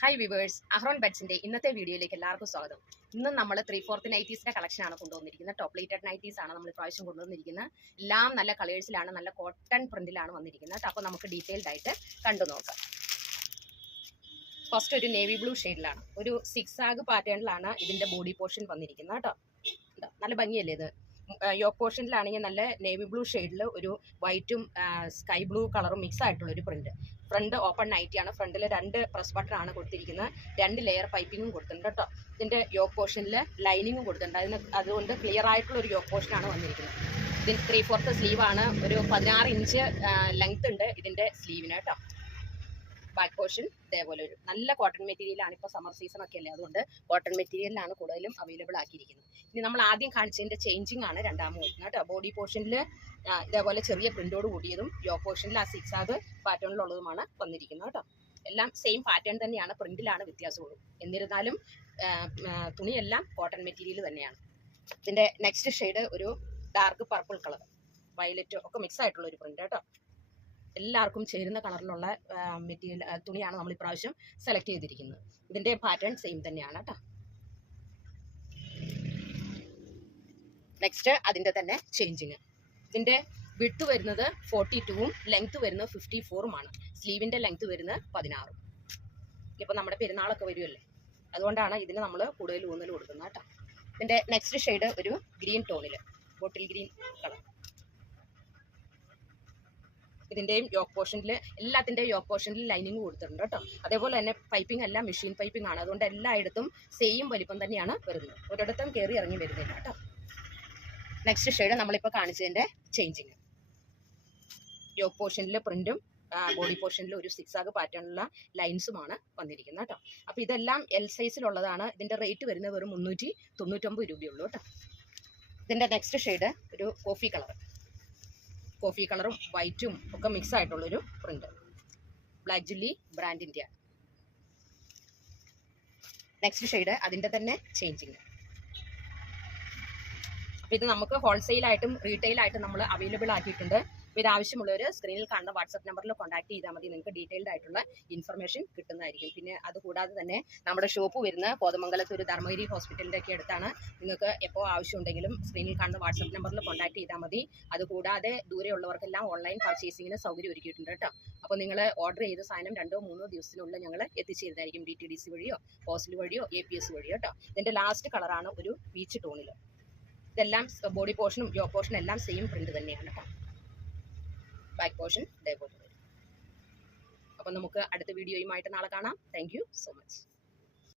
Hi viewers, അഹ്റോൺ ബെഡ്സിന്റെ ഇന്നത്തെ വീഡിയോയിലേക്ക് എല്ലാവർക്കും സ്വാഗതം. ഇന്നും നമ്മൾ 3/4 നൈറ്റീസിന്റെ കളക്ഷനാണ് കൊണ്ടുവന്നിരിക്കുന്നത്. ടോപ്പ് പ്ലേറ്റഡ് നൈറ്റീസ് ആണ് നമ്മൾ ഇപ്രാവശ്യം കൊണ്ടുവന്നിരിക്കുന്നത്. എല്ലാം നല്ല കളേഴ്സിലാണ്, നല്ല കോട്ടൺ പ്രിന്റിലാണ് വന്നിരിക്കുന്നത്. അപ്പോൾ നമുക്ക് ഡീറ്റെയിൽഡ് ആയിട്ട് കണ്ടു നോക്കാം. ഫസ്റ്റ് ഒരു നേവി ബ്ലൂ ഷെയ്ഡിലാണ്, ഒരു സിക്സാഗ് പാറ്റേണിലാണ് ഇതിന്റെ ബോഡി പോർഷൻ വന്നിരിക്കുന്നത് കേട്ടോ. നല്ല ഭംഗിയല്ലേ ഇത്? യോക്ക് പോർഷനിലാണെങ്കിൽ നല്ല നേവി ബ്ലൂ ഷെയ്ഡിൽ ഒരു വൈറ്റും സ്കൈ ബ്ലൂ കളറും മിക്സ് ആയിട്ടുള്ള ഒരു പ്രിന്റ്. Front open നൈറ്റിയാണ്. ഫ്രണ്ടിൽ 2 പ്രസ് ബട്ടൺ ആണ് കൊടുത്തിരിക്കുന്നത്. 2 ലെയർ പൈപ്പിങ്ങും കൊടുത്തിട്ടുണ്ട് കേട്ടോ. ഇതിന്റെ യോക്ക് പോർഷനിൽ ലൈനിങ്ങും കൊടുത്തിട്ടുണ്ട്. അതുകൊണ്ട് ക്ലിയർ ആയിട്ടുള്ള ഒരു യോക്ക് പോർഷനാണ് വന്നിരിക്കുന്നത്. ഇതിന് 3/4 സ്ലീവ് ആണ്. ഒരു 16 ഇഞ്ച് ലെങ്ത് ഉണ്ട് ഇതിന്റെ സ്ലീവിന് കേട്ടോ. ബാക്ക് പോർഷൻ ഇതേപോലെ ഒരു നല്ല കോട്ടൺ മെറ്റീരിയലാണ്. ഇപ്പോൾ സമ്മർ സീസൺ ഒക്കെ അല്ലേ, അതുകൊണ്ട് കോട്ടൺ മെറ്റീരിയലാണ് കൂടുതലും അവൈലബിൾ ആക്കിയിരിക്കുന്നത്. ഇനി നമ്മൾ ആദ്യം കാണിച്ചതിന്റെ ചേഞ്ചിങ് ആണ് രണ്ടാമത് വരുന്നത് കേട്ടോ. ബോഡി പോർഷനിൽ ഇതേപോലെ ചെറിയ പ്രിന്റോട് കൂടിയതും യോക്ക് പോർഷനിൽ ആ സിക്സാഗ് പാറ്റേണിലുള്ളതുമാണ് വന്നിരിക്കുന്നത് കേട്ടോ. എല്ലാം സെയിം പാറ്റേൺ തന്നെയാണ്, പ്രിന്റിലാണ് വ്യത്യാസമുള്ളൂ. എന്നിരുന്നാലും തുണിയെല്ലാം കോട്ടൺ മെറ്റീരിയൽ തന്നെയാണ്. ഇതിന്റെ നെക്സ്റ്റ് ഷെയ്ഡ് ഒരു ഡാർക്ക് പർപ്പിൾ കളർ, വയലറ്റ് ഒക്കെ മിക്സ് ആയിട്ടുള്ള ഒരു പ്രിന്റ് കേട്ടോ. എല്ലാവർക്കും ചേരുന്ന കളറിലുള്ള മെറ്റീരിയൽ തുണിയാണ് നമ്മൾ ഇപ്രാവശ്യം സെലക്ട് ചെയ്തിരിക്കുന്നത്. ഇതിന്റെ പാറ്റേൺ സെയിം തന്നെയാണ് കേട്ടോ. നെക്സ്റ്റ് അതിന്റെ തന്നെ ചേഞ്ചിങ്. ഇതിന്റെ വിഡ്ത്ത് വരുന്നത് 42ഉം ലെങ്ത് വരുന്നത് 54ഉമാണ്. സ്ലീവിന്റെ ലെങ്ത് വരുന്നത് 16ഉം. ഇപ്പൊ നമ്മുടെ പെരുന്നാളൊക്കെ വരുമല്ലേ, അതുകൊണ്ടാണ് ഇതിന് നമ്മൾ കൂടുതൽ ഊന്നൽ കൊടുക്കുന്നത് കേട്ടോ. ഇതിന്റെ നെക്സ്റ്റ് ഷെയ്ഡ് ഒരു ഗ്രീൻ ടോണിൽ, ബോട്ടിൽ ഗ്രീൻ കളർ. ഇതിന്റെയും യോക്ക് പോർഷനിൽ എല്ലാത്തിന്റെയും യോക്ക് പോർഷനിൽ ലൈനിങ് കൊടുത്തിട്ടുണ്ട് കേട്ടോ. അതേപോലെ തന്നെ പൈപ്പിംഗ് എല്ലാം മെഷീൻ പൈപ്പിംഗ് ആണ്. അതുകൊണ്ട് എല്ലായിടത്തും സെയിം വലിപ്പം തന്നെയാണ് വരുന്നത്. ഒരിടത്തും കയറി ഇറങ്ങി വരുന്നില്ല കേട്ടോ. നെക്സ്റ്റ് ഷെയ്ഡ് നമ്മളിപ്പോൾ കാണിച്ചതിന്റെ ചേഞ്ചിങ്. യോക്ക് പോർഷനിൽ പ്രിന്റും ബോഡി പോർഷനിൽ ഒരു സിക്സാഗ് പാറ്റേണുള്ള ലൈൻസുമാണ് വന്നിരിക്കുന്നത് കേട്ടോ. അപ്പോൾ ഇതെല്ലാം എൽ സൈസിലുള്ളതാണ്. ഇതിന്റെ റേറ്റ് വരുന്നത് വെറും 399 രൂപയുള്ളൂ കേട്ടോ. ഇതിന്റെ നെക്സ്റ്റ് ഷെയ്ഡ് ഒരു കോഫി കളറും വൈറ്റും ഒക്കെ മിക്സ് ആയിട്ടുള്ളൊരു പ്രിന്റ്. ബ്ലാക്ക് ജില്ലി ബ്രാൻഡിന്റെ. നെക്സ്റ്റ് ഷെയ്ഡ് അതിന്റെ തന്നെ ചേഞ്ചിങ്. ഇത് നമുക്ക് ഹോൾസെയിലായിട്ടും റീറ്റെയിലായിട്ടും നമ്മൾ അവൈലബിൾ ആക്കിയിട്ടുണ്ട്. അപ്പോൾ ഇത് ആവശ്യമുള്ളവർ സ്ക്രീനിൽ കാണുന്ന വാട്സപ്പ് നമ്പറിൽ കോൺടാക്ട് ചെയ്താൽ മതി. നിങ്ങൾക്ക് ഡീറ്റെയിൽഡ് ആയിട്ടുള്ള ഇൻഫർമേഷൻ കിട്ടുന്നതായിരിക്കും. പിന്നെ അതുകൂടാതെ തന്നെ നമ്മുടെ ഷോപ്പ് വരുന്ന കോതമംഗലത്ത് ഒരു ധർമ്മഗിരി ഹോസ്പിറ്റലിൻ്റെ ഒക്കെ അടുത്താണ്. നിങ്ങൾക്ക് എപ്പോൾ ആവശ്യമുണ്ടെങ്കിലും സ്ക്രീനിൽ കാണുന്ന വാട്സപ്പ് നമ്പറിൽ കോൺടാക്ട് ചെയ്താൽ മതി. അതുകൂടാതെ ദൂരെയുള്ളവർക്കെല്ലാം ഓൺലൈൻ പർച്ചേസിങ്ങിന് സൗകര്യം ഒരുക്കിയിട്ടുണ്ട് കേട്ടോ. അപ്പോൾ നിങ്ങൾ ഓർഡർ ചെയ്ത സാധനം 2-3 ദിവസത്തിനുള്ളിൽ ഞങ്ങൾ എത്തിച്ചു തരുന്നതായിരിക്കും. DTDC വഴിയോ പോസ്റ്റൽ വഴിയോ APS വഴിയോ കേട്ടോ. ഇതിൻ്റെ ലാസ്റ്റ് കളറാണ് ഒരു പീച്ച് ടോണിൽ. ഇതെല്ലാം ബോഡി പോർഷനും യോക്ക് പോർഷനും എല്ലാം സെയിം പ്രിന്റ് തന്നെയാണ് കേട്ടോ. ബാക്ക് പോർഷൻ ഇതേപോലെ വരും. അപ്പം നമുക്ക് അടുത്ത വീഡിയോയുമായിട്ട് നാളെ കാണാം. Thank you so much.